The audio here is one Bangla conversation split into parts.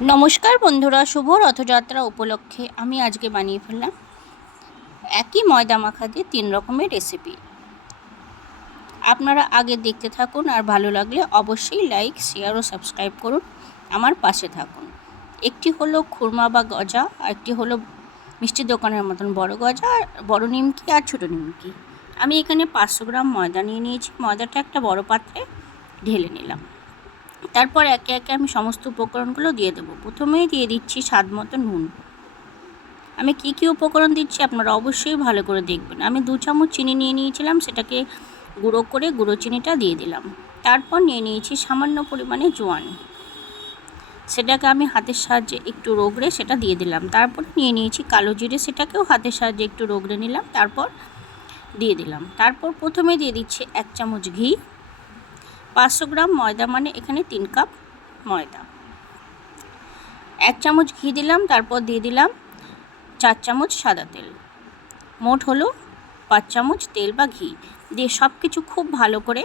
নমস্কার বন্ধুরা, শুভ রথযাত্রা উপলক্ষে আমি আজকে বানিয়ে ফেললাম একই ময়দা মাখা দিয়ে তিন রকমের রেসিপি আপনারা আগে দেখতে থাকুন আর ভালো লাগলে অবশ্যই লাইক শেয়ার ও সাবস্ক্রাইব করুন। আমার পাশে থাকুন। একটি হলো খুরমা বা গজা, আর একটি হলো মিষ্টি দোকানের মতন বড় গজা, আর বড় নিমকি আর ছোটো নিমকি। আমি এখানে পাঁচশো গ্রাম ময়দা নিয়ে নিয়েছি। ময়দাটা একটা বড় পাত্রে ঢেলে নিলাম। তারপর একে একে আমি সমস্ত উপকরণগুলো দিয়ে দেবো। প্রথমেই দিয়ে দিচ্ছি স্বাদ মতো নুন। আমি কি কি উপকরণ দিচ্ছি আপনারা অবশ্যই ভালো করে দেখবেন। আমি দু চামচ চিনি নিয়ে নিয়েছিলাম, সেটাকে গুঁড়ো করে গুঁড়ো চিনিটা দিয়ে দিলাম। তারপর নিয়ে নিয়েছি সামান্য পরিমাণে জোয়ান। সেটাকে আমি হাতের সাহায্যে একটু রোগড়ে সেটা দিয়ে দিলাম। তারপর নিয়ে নিয়েছি কালো জিরে, সেটাকেও হাতের সাহায্যে একটু রোগড়ে নিলাম, তারপর দিয়ে দিলাম। তারপর প্রথমে দিয়ে দিচ্ছি এক চামচ ঘি। পাঁচশো গ্রাম ময়দা মানে এখানে তিন কাপ ময়দা। এক চামচ ঘি দিলাম, তারপর দিয়ে দিলাম চার চামচ সাদা তেল। মোট হলো পাঁচ চামচ তেল বা ঘি। দিয়ে সব কিছু খুব ভালো করে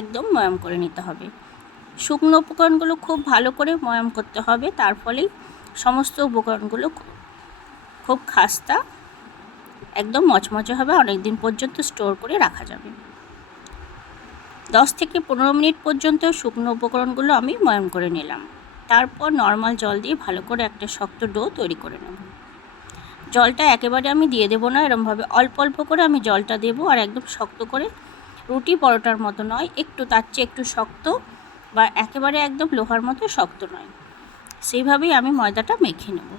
একদম ময়াম করে নিতে হবে। শুকনো উপকরণগুলো খুব ভালো করে ময়াম করতে হবে, তার ফলেই সমস্ত উপকরণগুলো খুব খাস্তা, একদম মচমচে হবে অনেক দিন পর্যন্ত স্টোর করে রাখা যাবে। দশ থেকে পনেরো মিনিট পর্যন্ত শুকনো উপকরণগুলো আমি ময়ম করে নিলাম। তারপর নর্মাল জল দিয়ে ভালো করে একটা শক্ত ডো তৈরি করে নেব। জলটা একেবারে আমি দিয়ে দেবো না, এরমভাবে অল্প অল্প করে আমি জলটা দেবো আর একদম শক্ত করে। রুটি পরোটার মতো নয়, একটু তার চেয়ে একটু শক্ত বা একেবারে একদম লোহার মতো শক্ত নয়। সেইভাবেই আমি ময়দাটা মেখে নেব।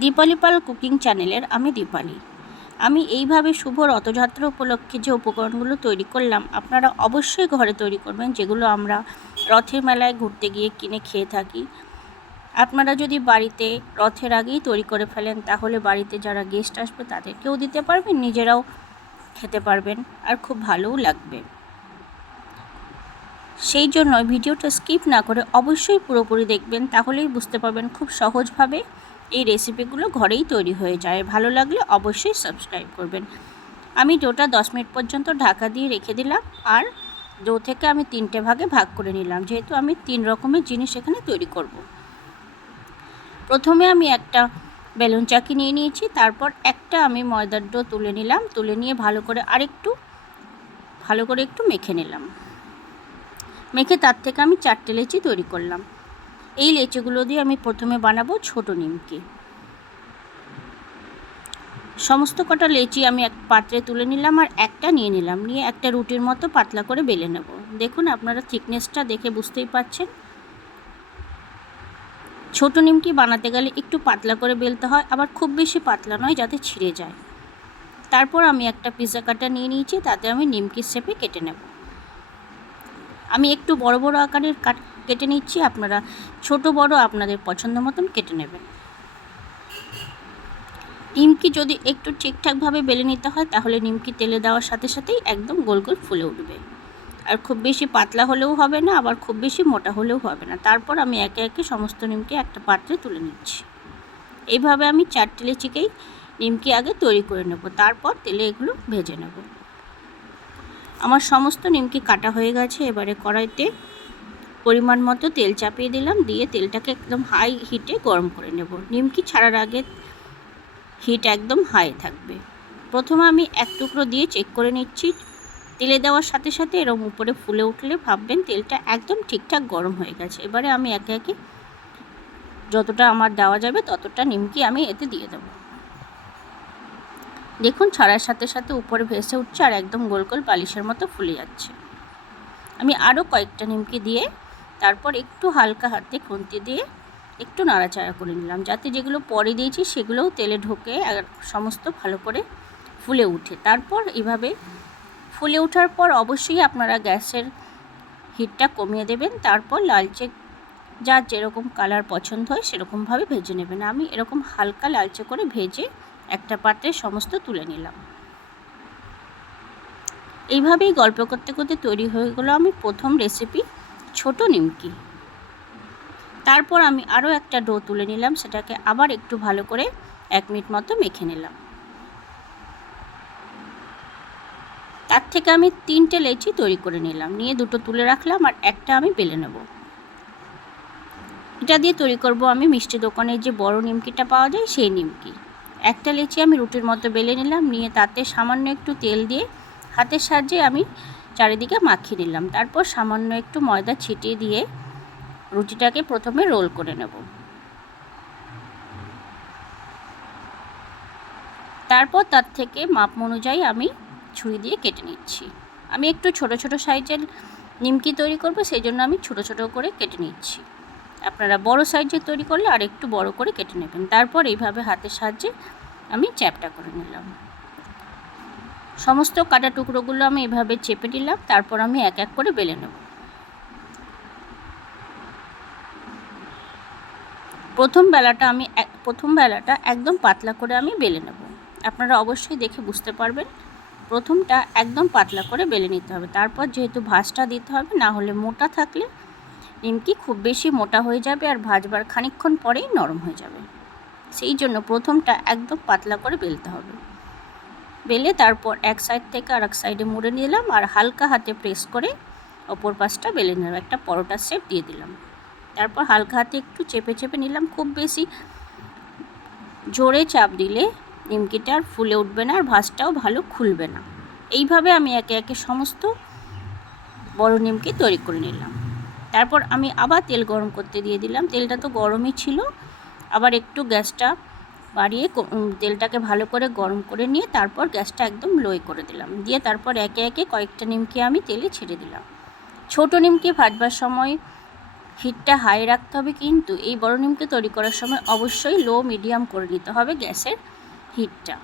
দীপালি পাল কুকিং চ্যানেলের আমি দীপালি। আমি এইভাবে শুভ রথযাত্রা উপলক্ষে যে উপকরণগুলো তৈরি করলাম, আপনারা অবশ্যই ঘরে তৈরি করবেন, যেগুলো আমরা রথের মেলায় ঘুরতে গিয়ে কিনে খেয়ে থাকি। আপনারা যদি বাড়িতে রথের আগেই তৈরি করে ফেলেন, তাহলে বাড়িতে যারা গেস্ট আসবে, তাদেরকেও দিতে পারবেন, নিজেরাও খেতে পারবেন, আর খুব ভালোও লাগবে। সেই জন্য ভিডিওটা স্কিপ না করে অবশ্যই পুরোপুরি দেখবেন, তাহলেই বুঝতে পারবেন খুব সহজভাবে এই রেসিপিগুলো ঘরেই তৈরি হয়ে যায়। ভালো লাগলে অবশ্যই সাবস্ক্রাইব করবেন। আমি ডোটা দশ মিনিট পর্যন্ত ঢাকা দিয়ে রেখে দিলাম আর ডো থেকে আমি তিনটে ভাগে ভাগ করে নিলাম। যেহেতু আমি তিন রকমের জিনিস এখানে তৈরি করব। প্রথমে আমি একটা বেলুন চাকি নিয়ে নিয়েছি, তারপর একটা আমি ময়দার ডো তুলে নিলাম, তুলে নিয়ে ভালো করে আরেকটু, ভালো করে একটু মেখে নিলাম। মেখে তার থেকে আমি চারটে লেচি তৈরি করলাম। এই লেচিগুলো দিয়ে আমি প্রথমে বানাবো ছোট নিমকি। সমস্ত কটা লেচি আমি এক পাত্রে তুলে নিলাম আর একটা নিয়ে নিলাম। নিয়ে একটা রুটির মতো পাতলা করে বেলে নেব। দেখুন আপনারা থিকনেসটা দেখে বুঝতেই পারছেন। ছোট নিমকি বানাতে গেলে একটু পাতলা করে বেলতে হয়, আবার খুব বেশি পাতলা নয় যাতে ছিঁড়ে যায়। তারপর আমি একটা পিৎজা কাটা নিয়ে নিয়েছি, তাতে আমি নিমকির শেপে কেটে নেব। আমি একটু বড় বড় আকারের কাট কেটে নিচ্ছি, আপনারা ছোট, বড় আপনাদের পছন্দ মতন কেটে নেবেন। নিমকি যদি একটু ঠিকঠাকভাবে বেলে নিতে হয়, তাহলে নিমকি তেলে দেওয়ার সাথে সাথেই একদম গোল গোল ফুলে উঠবে। আর খুব বেশি পাতলা হলেও হবে না, আবার খুব বেশি মোটা হলেও হবে না। তারপর আমি একে একে সমস্ত নিমকি একটা পাত্রে তুলে নিচ্ছি। এইভাবে আমি চারটে লেচিকেই নিমকি আগে তৈরি করে নেব, তারপর তেলে এগুলো ভেজে নেব। আমার সমস্ত নিমকি কাটা হয়ে গেছে, এবারে কড়াইতে পরিমাণ মতো তেল চাপিয়ে দিলাম, দিয়ে তেলটাকে একদম হাই হিটে গরম করে নেব। নিমকি ছাড়ার আগে হিট একদম হাই থাকবে। প্রথমে আমি এক টুকরো দিয়ে চেক করে নিচ্ছি। তেলে দেওয়ার সাথে সাথে এরম উপরে ফুলে উঠলে ভাববেন তেলটা একদম ঠিকঠাক গরম হয়ে গেছে। এবারে আমি একে একে যতটা আমার দেওয়া যাবে ততটা নিমকি আমি এতে দিয়ে দেবো। দেখুন ছাড়ার সাথে সাথে উপরে ভেসে উঠছে আর একদম গোল গোল বালিশের মতো ফুলে যাচ্ছে। আমি আরও কয়েকটা নিমকি দিয়ে তারপর একটু হালকা হাতে খুন্তি দিয়ে একটু নাড়াচাড়া করে নিলাম, যাতে যেগুলো পরে দিয়েছি সেগুলোও তেলে ঢোকে আর সমস্ত ভালো করে ফুলে উঠে। তারপর এভাবে ফুলে ওঠার পর অবশ্যই আপনারা গ্যাসের হিটটা কমিয়ে দেবেন, তারপর লালচে যার যেরকম কালার পছন্দ হয় সেরকমভাবে ভেজে নেবেন। আমি এরকম হালকা লালচে করে ভেজে একটা পাত্রে সমস্ত তুলে নিলাম। এইভাবেই গল্প করতে করতে তৈরি হয়ে গেলো আমি প্রথম রেসিপি ছোট নিমকি। তারপর আমি আরও একটা ডো তুলে নিলাম, সেটাকে আবার একটু ভালো করে এক মিনিট মতো মেখে নিলাম। তার থেকে আমি তিনটে লেচি তৈরি করে নিলাম। নিয়ে দুটো তুলে রাখলাম আর একটা আমি বেলে নেব। এটা দিয়ে তৈরি করব আমি মিষ্টি দোকানের যে বড় নিমকিটা পাওয়া যায় সেই নিমকি। একটা লেচি আমি রুটির মতো বেলে নিলাম, নিয়ে তাতে সামান্য একটু তেল দিয়ে হাতের সাহায্যে আমি চারিদিকে মাখিয়ে নিলাম। তারপর সামান্য একটু ময়দা ছিটিয়ে দিয়ে রুটিটাকে প্রথমে রোল করে নেব। তারপর তার থেকে মাপ অনুযায়ী আমি ছুরি দিয়ে কেটে নিচ্ছি। আমি একটু ছোট ছোট সাইজের নিমকি তৈরি করব সেই জন্য আমি ছোট ছোট করে কেটে নিচ্ছি। আপনারা বড় সাইজের তৈরি করলে আর একটু বড় করে কেটে নেবেন। তারপর এইভাবে হাতের সাহায্যে আমি চ্যাপটা করে নিলাম। সমস্ত কাটা টুকরোগুলো আমি এভাবে চেপে নিলাম, তারপর আমি এক এক করে বেলে নেব। প্রথম বেলাটা আমি প্রথম বেলাটা একদম পাতলা করে আমি বেলে নেব। আপনারা অবশ্যই দেখে বুঝতে পারবেন, প্রথমটা একদম পাতলা করে বেলে নিতে হবে। তারপর যেহেতু ভাজটা দিতে হবে, না হলে মোটা থাকলে নিমকি খুব বেশি মোটা হয়ে যাবে আর ভাজবার খানিক্ষণ পরেই নরম হয়ে যাবে। সেই জন্য প্রথমটা একদম পাতলা করে বেলতে হবে। বেলে তারপর এক সাইড থেকে আর এক সাইডে মুড়ে নিলাম আর হালকা হাতে প্রেস করে অপর পাশটা বেলে নিলাম। একটা পরোটার শেপ দিয়ে দিলাম। তারপর হালকা হাতে একটু চেপে চেপে নিলাম। খুব বেশি জোরে চাপ দিলে নিমকিটা আর ফুলে উঠবে না আর ভাজটাও ভালো খুলবে না। এইভাবে আমি একে একে সমস্ত বড় নিমকি তৈরি করে নিলাম। তারপর আমি আবার তেল গরম করতে দিয়ে দিলাম। তেলটা তো গরমই ছিল। আবার একটু গ্যাসটা বাড়িয়ে তেলটাকে ভালো করে গরম করে নিয়ে তারপর গ্যাসটা একদম লোয় করে দিলাম। দিয়ে তারপর একে একে কয়েকটা নিমকি আমি তেলে ছেড়ে দিলাম। ছোট নিমকি ভাজবার সময় হিটটা হাই রাখতে হবে কিন্তু এই বড় নিমকি তৈরি করার সময় অবশ্যই লো মিডিয়াম করে নিতে হবে গ্যাসের হিটটা।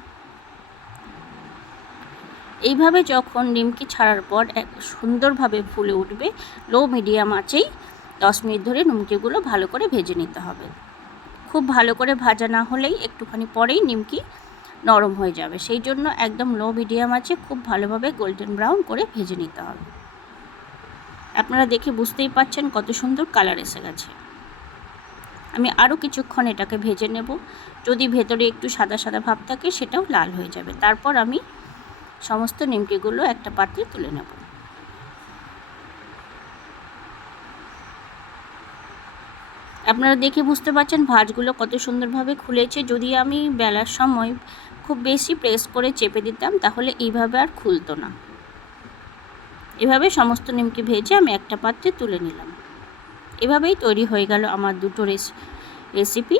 এইভাবে যখন নিমকি ছাড়ার পর এক সুন্দরভাবে ফুলে উঠবে লো মিডিয়াম আঁচেই দশ মিনিট ধরে নিমকিগুলো ভালো করে ভেজে নিতে হবে। খুব ভালো করে ভাজা না হলেই একটুখানি পরেই নিমকি নরম হয়ে যাবে। সেই জন্য একদম লো মিডিয়াম আছে, খুব ভালোভাবে গোল্ডেন ব্রাউন করে ভেজে নিতে হবে। আপনারা দেখে বুঝতেই পাচ্ছেন কত সুন্দর কালার এসে গেছে। আমি আরও কিছুক্ষণ এটাকে ভেজে নেব। যদি ভেতরে একটু সাদা সাদা ভাব থাকে, সেটাও লাল হয়ে যাবে। তারপর আমি সমস্ত নিমকিগুলো একটা পাত্রে তুলে নেব। আপনারা দেখে বুঝতে পারছেন ভাজগুলো কত সুন্দরভাবে খুলেছে। যদি আমি বেলার সময় খুব বেশি প্রেস করে চেপে দিতাম, তাহলে এইভাবে আর খুলতো না। এভাবে সমস্ত নিমকি ভেজে আমি একটা পাত্রে তুলে নিলাম। এভাবেই তৈরি হয়ে গেল আমার দুটো রেসিপি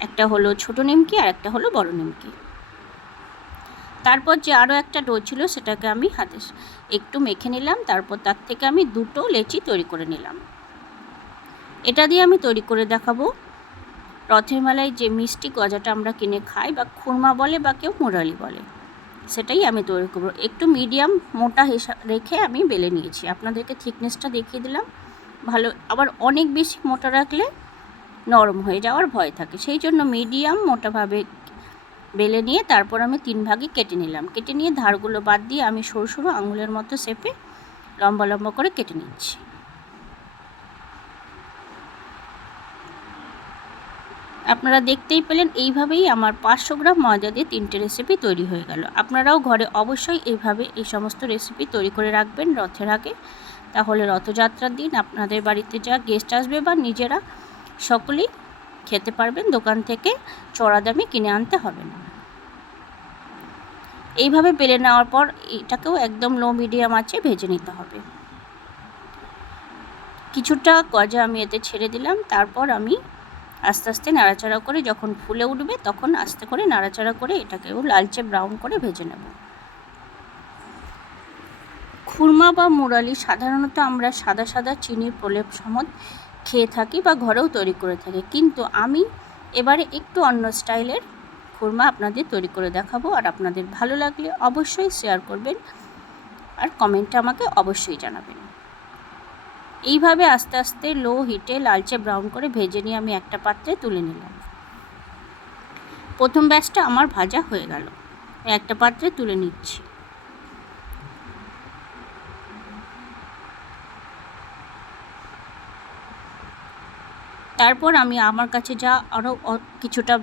একটা হলো ছোট নিমকি আর একটা হলো বড় নিমকি। তারপর যে আরও একটা ডো ছিল, সেটাকে আমি হাতে একটু মেখে নিলাম। তারপর তার থেকে আমি দুটো লেচি তৈরি করে নিলাম। এটা দিয়ে আমি তৈরি করে দেখাবো। রথের মেলায় যে মিষ্টি গজাটা আমরা কিনে খাই বা খুরমা বলে বা কেউ মোরালি বলে, সেটাই আমি তৈরি করব। একটু মিডিয়াম মোটা হিসা, রেখে আমি বেলে নিয়েছি। আপনাদেরকে থিকনেসটা দেখিয়ে দিলাম। ভালো, আবার অনেক বেশি মোটা রাখলে নরম হয়ে যাওয়ার ভয় থাকে। সেই জন্য মিডিয়াম মোটাভাবে বেলে নিয়ে তারপর আমি তিন ভাগে কেটে নিলাম। কেটে নিয়ে ধারগুলো বাদ দিয়ে আমি সরু সরু আঙুলের মতো শেপে লম্বা লম্বা করে কেটে নিচ্ছি। আপনারা দেখতেই পেলেন, এইভাবেই আমার পাঁচশো গ্রাম ময়দা দিয়ে তিনটে রেসিপি তৈরি হয়ে গেল। আপনারাও ঘরে অবশ্যই এইভাবে এই সমস্ত রেসিপি তৈরি করে রাখবেন রথের আগে। তাহলে রথযাত্রার দিন আপনাদের বাড়িতে যা গেস্ট আসবে বা নিজেরা সকলেই খেতে পারবেন, দোকান থেকে চড়া দামে কিনে আনতে হবে না। এইভাবে বেলে নেওয়ার পর এটাকেও একদম লো মিডিয়াম আছে ভেজে নিতে হবে। কিছুটা গজা আমি এতে ছেড়ে দিলাম, তারপর আমি আস্তে আস্তে নাড়াচাড়া করে যখন ফুলে উঠবে তখন আস্তে করে নাড়াচাড়া করে এটাকেও লালচে ব্রাউন করে ভেজে নেব। খুরমা বা মুরালি সাধারণত আমরা সাদা সাদা চিনির প্রলেপ সমত খেয়ে থাকি বা ঘরেও তৈরি করে থাকি। কিন্তু আমি এবারে একটু অন্য স্টাইলের খুরমা আপনাদের তৈরি করে দেখাবো আর আপনাদের ভালো লাগলে অবশ্যই শেয়ার করবেন আর কমেন্টে আমাকে অবশ্যই জানাবেন। এইভাবে আস্তে আস্তে লো হিটে লালচে ব্রাউন করে ভেজে নিয়ে আমি একটা পাত্রে তুলে নিলাম। প্রথম ব্যাচটা আমার ভাজা হয়ে গেল। একটা পাত্রে তুলে নিচ্ছি। তারপর আমি আমার কাছে যা আরও কিছুটা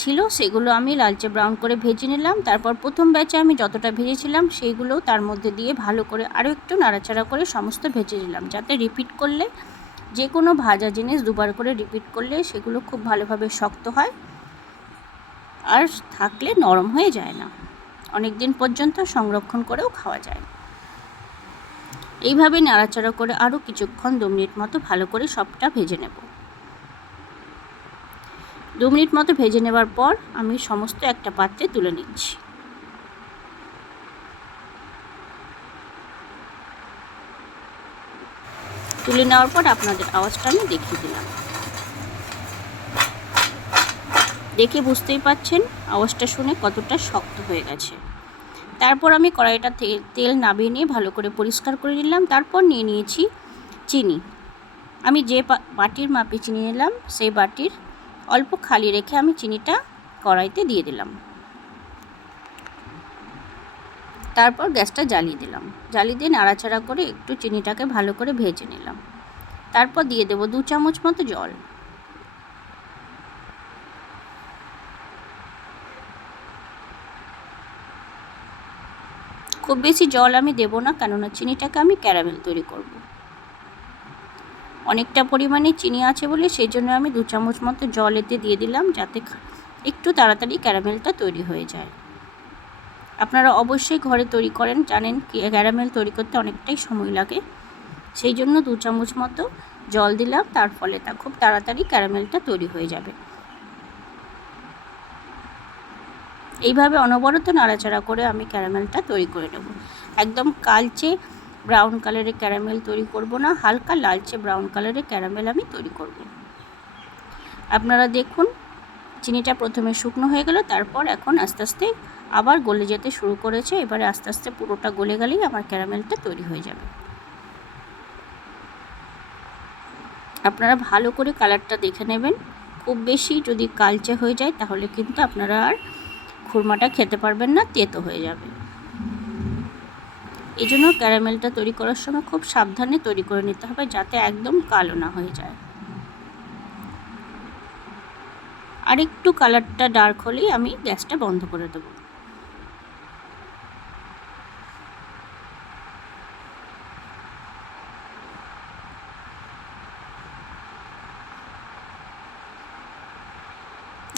ছিল, সেগুলো আমি লালচে ব্রাউন করে ভেজে নিলাম। তারপর প্রথম ব্যাচে আমি যতটা ভেজেছিলাম সেইগুলোও তার মধ্যে দিয়ে ভালো করে আরও একটু নাড়াচাড়া করে সমস্ত ভেজে নিলাম, যাতে রিপিট করলে যে কোনো ভাজা জিনিস দুবার করে রিপিট করলে সেগুলো খুব ভালোভাবে শক্ত হয় আর থাকলে নরম হয়ে যায় না। অনেক দিন পর্যন্ত সংরক্ষণ করেও খাওয়া যায়। এইভাবে নাড়াচাড়া করে আরও কিছুক্ষণ দু মিনিট মতো ভালো করে সবটা ভেজে নেব। দু মিনিট মতো ভেজে নেবার পর আমি সমস্ত একটা পাত্রে তুলে নিচ্ছি। তুলে নেওয়ার পর আপনাদের আওয়াজটা আমি দেখিয়ে দিলাম। দেখে বুঝতেই পাচ্ছেন আওয়াজটা শুনে কতটা শক্ত হয়ে গেছে। তারপর আমি কড়াইটা তেল নাবিয়ে নিয়ে ভালো করে পরিষ্কার করে নিলাম। তারপর নিয়ে নিয়েছি চিনি। আমি যে বাটির মাপে চিনি নিলাম, সেই বাটির অল্প খালি রেখে আমি চিনিটা কড়াইতে দিয়ে দিলাম। তারপর গ্যাসটা জ্বালিয়ে দিলাম। জ্বালিয়ে দিয়ে নাড়াচাড়া করে একটু চিনিটাকে ভালো করে ভেজে নিলাম। তারপর দিয়ে দেবো দু চামচ মতো জল। খুব বেশি জল আমি দেবো না, কেননা চিনিটাকে আমি ক্যারামেল তৈরি করব। অনেকটা পরিমাণে চিনি আছে বলে সেই জন্য আমি দু চামচ মতো জল এতে দিয়ে দিলাম যাতে একটু তাড়াতাড়ি ক্যারামেলটা তৈরি হয়ে যায়। আপনারা অবশ্যই ঘরে তৈরি করেন, জানেন ক্যারামেল তৈরি করতে অনেকটাই সময় লাগে। সেই জন্য দু চামচ মতো জল দিলাম, তার ফলে তা খুব তাড়াতাড়ি ক্যারামেলটা তৈরি হয়ে যাবে। এইভাবে অনবরত নাড়াচাড়া করে আমি ক্যারামেলটা তৈরি করে নেব। একদম কালচে ব্রাউন কালারের ক্যারামেল তৈরি করব না, হালকা লালচে ব্রাউন কালারের ক্যারামেল আমি তৈরি করব। আপনারা দেখুন, চিনিটা প্রথমে শুকনো হয়ে গেল, তারপর এখন আস্তে আস্তে আবার গলে যেতে শুরু করেছে, এবারে আস্তে আস্তে পুরোটা গলে গেলেই আমার ক্যারামেলটা তৈরি হয়ে যাবে। আপনারা ভালো করে কালারটা দেখে নেবেন। খুব বেশি যদি কালচে হয়ে যায়, তাহলে কিন্তু আপনারা আর খুরমাটা খেতে পারবেন না, তেতো হয়ে যাবে। এই জন্য ক্যারামেলটা তৈরি করার সময় খুব সাবধানে তৈরি করে নিতে হবে যাতে একদম কালো না হয়ে যায়। আর একটু কালারটা ডার্ক হলেই আমি গ্যাসটা বন্ধ করে দেবো।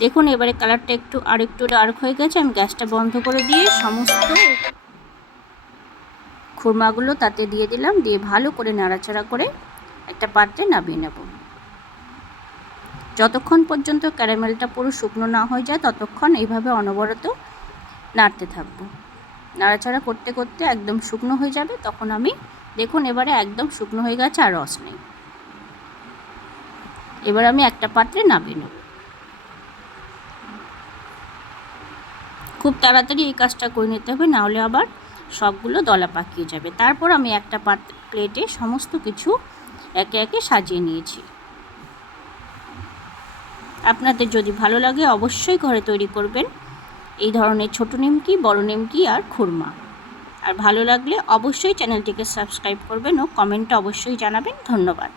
দেখুন, এবারে কালারটা একটু আর একটু ডার্ক হয়ে গেছে, আমি গ্যাসটা বন্ধ করে দিয়ে সমস্ত খুরমাগুলো তাতে দিয়ে দিলাম, দিয়ে ভালো করে নাড়াচাড়া করে একটা পাত্রে নামিয়ে নেব। যতক্ষণ পর্যন্ত ক্যারামেলটা পুরো শুকনো না হয়ে যায়, ততক্ষণ এইভাবে অনবরত নাড়তে থাকব। নাড়াচাড়া করতে করতে একদম শুকনো হয়ে যাবে, তখন আমি দেখুন এবারে একদম শুকনো হয়ে গেছে আর রস নেই। এবার আমি একটা পাত্রে নামিয়ে নেব। খুব তাড়াতাড়ি এই কাজটা করে নিতে হবে, নাহলে আবার সবগুলো দলা পাকিয়ে যাবে। তারপর আমি একটা পাত প্লেটে সমস্ত কিছু একে একে সাজিয়ে নিয়েছি। আপনাদের যদি ভালো লাগে অবশ্যই ঘরে তৈরি করবেন। এই ধরনের ছোটো নিমকি, বড় নিমকি আর খুরমা। আর ভালো লাগলে অবশ্যই চ্যানেলটিকে সাবস্ক্রাইব করবেন ও কমেন্টে অবশ্যই জানাবেন। ধন্যবাদ।